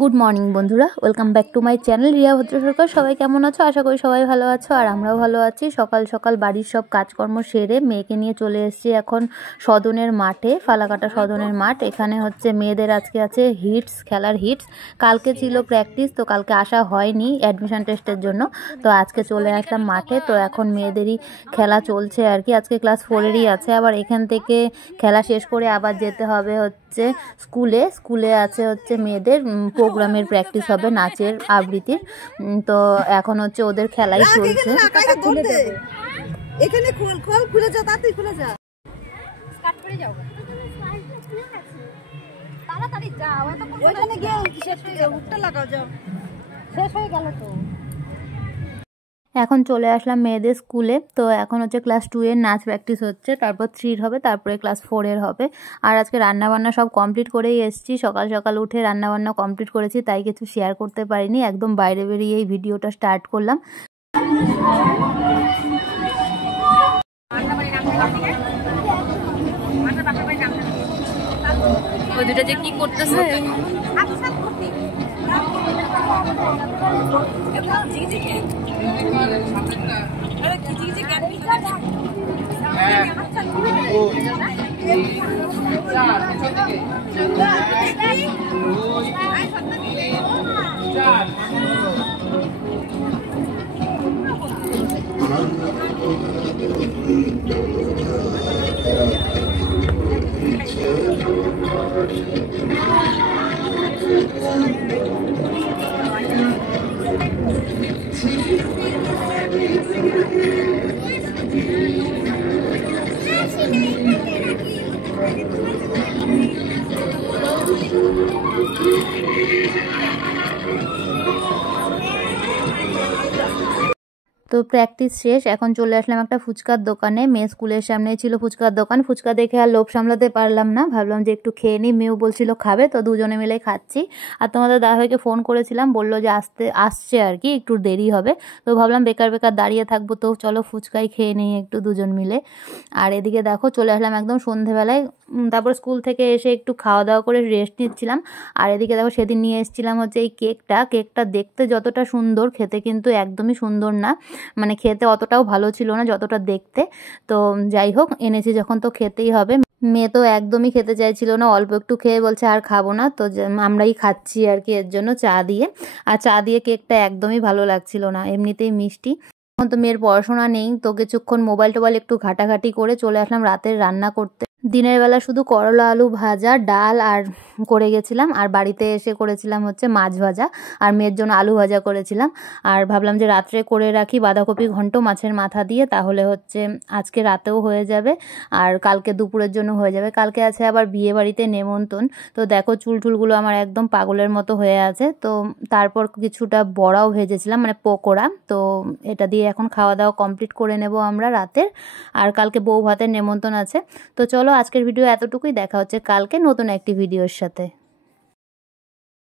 Good morning বন্ধুরা, welcome back to my channel Riya ভদ্র সরকার। সবাই কেমন আছো? আশা করি সবাই ভালো আছো, আর আমরাও ভালো আছি। সকাল সকাল বাড়ির সব কাজকর্ম সেরে মেয়েকে নিয়ে চলে এসেছি এখন সদনের মাঠে, ফালাকাটা সদনের মাঠ। এখানে হচ্ছে মেয়েদের আজকে আছে হিটস, খেলার হিটস। কালকে ছিল প্র্যাকটিস, তো কালকে আসা হয়নি অ্যাডমিশন টেস্টের জন্য, তো আজকে চলে আসলাম মাঠে। তো এখন মেয়েদেরই খেলা চলছে আর কি। আজকে ক্লাস 4-এরই আছে। আবার এখান থেকে খেলা শেষ করে আবার যেতে হবে হচ্ছে স্কুলে আছে হচ্ছে মেয়েদের প্রোগ্রামের প্র্যাকটিস হবে, নাচের আবৃত্তির। তো এখন হচ্ছে ওদের খেলাই চলছে। এখানে খুলে যা, তাড়াতাড়ি খুলে যা, স্টার্ট করে যাও, তাড়াতাড়ি যাও। ওইখানে গিয়ে উঠতে লাগাও, যাও, শেষ হয়ে গেল তো। এখন চলে আসলাম মেয়েদের স্কুলে। তো এখন হচ্ছে ক্লাস 2-এর নাচ প্র্যাকটিস হচ্ছে, তারপর 3-র হবে, তারপরে ক্লাস 4-এর হবে। আর আজকে রান্নাবান্না সব কমপ্লিট করেই এসেছি। সকাল সকাল উঠে রান্নাবান্না কমপ্লিট করেছি, তাই কিছু শেয়ার করতে পারিনি। একদম বাইরে বেরিয়ে এই ভিডিওটা স্টার্ট করলাম। ওই দুটা যে কি করতেছে, তো প্র্যাকটিস শেষ। এখন চলে আসলাম একটা ফুচকার দোকানে। মেয়ে স্কুলের সামনে ছিল ফুচকার দোকান। ফুচকা দেখে আর লোভ সামলাতে পারলাম না, ভাবলাম যে একটু খেয়ে নিই। মেয়েও বলছিল খাবে, তো দুজনে মিলে খাচ্ছি। আর তোমাদের দাদাভাইকে ফোন করেছিলাম, বললো যে আসছে আর কি, একটু দেরি হবে। তো ভাবলাম বেকার বেকার দাঁড়িয়ে থাকবো, তো চলো ফুচকাই খেয়ে নিই একটু দুজন মিলে। আর এদিকে দেখো চলে আসলাম একদম সন্ধেবেলায়। তারপর স্কুল থেকে এসে একটু খাওয়া দাওয়া করে রেস্ট নিচ্ছিলাম। আর এদিকে দেখো সেদিন নিয়ে এসেছিলাম হচ্ছে এই কেকটা দেখতে যতটা সুন্দর, খেতে কিন্তু একদমই সুন্দর না। মানে খেতে অতটাও ভালো ছিল না যতটা দেখতে। তো যাই হোক, এনেছি যখন তো খেতেই হবে। মেয়ে তো একদমই খেতে চাইছিল না, অল্প একটু খেয়ে বলছে আর খাবো না। তো আমরাই খাচ্ছি আর কি, এর জন্য চা দিয়ে। আর চা দিয়ে কেকটা একদমই ভালো লাগছিল না, এমনিতেই মিষ্টি। এখন তো মেয়ের পড়াশোনা নেই, তো কিছুক্ষণ মোবাইল টোবাইল একটু ঘাটাঘাটি করে চলে আসলাম রাতের রান্না করতে। দিনের বেলা শুধু করলা আলু ভাজা, ডাল আর করে গেছিলাম। আর বাড়িতে এসে করেছিলাম হচ্ছে মাছ ভাজা, আর মেয়ের জন্য আলু ভাজা করেছিলাম। আর ভাবলাম যে রাত্রে করে রাখি বাঁধাকপি ঘন্ট মাছের মাথা দিয়ে, তাহলে হচ্ছে আজকে রাতেও হয়ে যাবে আর কালকে দুপুরের জন্য হয়ে যাবে। কালকে আছে আবার বিয়ে বাড়িতে নেমন্তন্ন। তো দেখো চুলটুলগুলো আমার একদম পাগলের মতো হয়ে আছে। তো তারপর কিছুটা বড়াও ভেজেছিলাম, মানে পকোড়া। তো এটা দিয়ে এখন খাওয়া দাওয়া কমপ্লিট করে নেব আমরা রাতের। আর কালকে বউ ভাতের নেমন্তন্ন আছে। তো চলো আজকের ভিডিও এতটুকুই, দেখা হচ্ছে কালকে নতুন একটি ভিডিওর সাথে।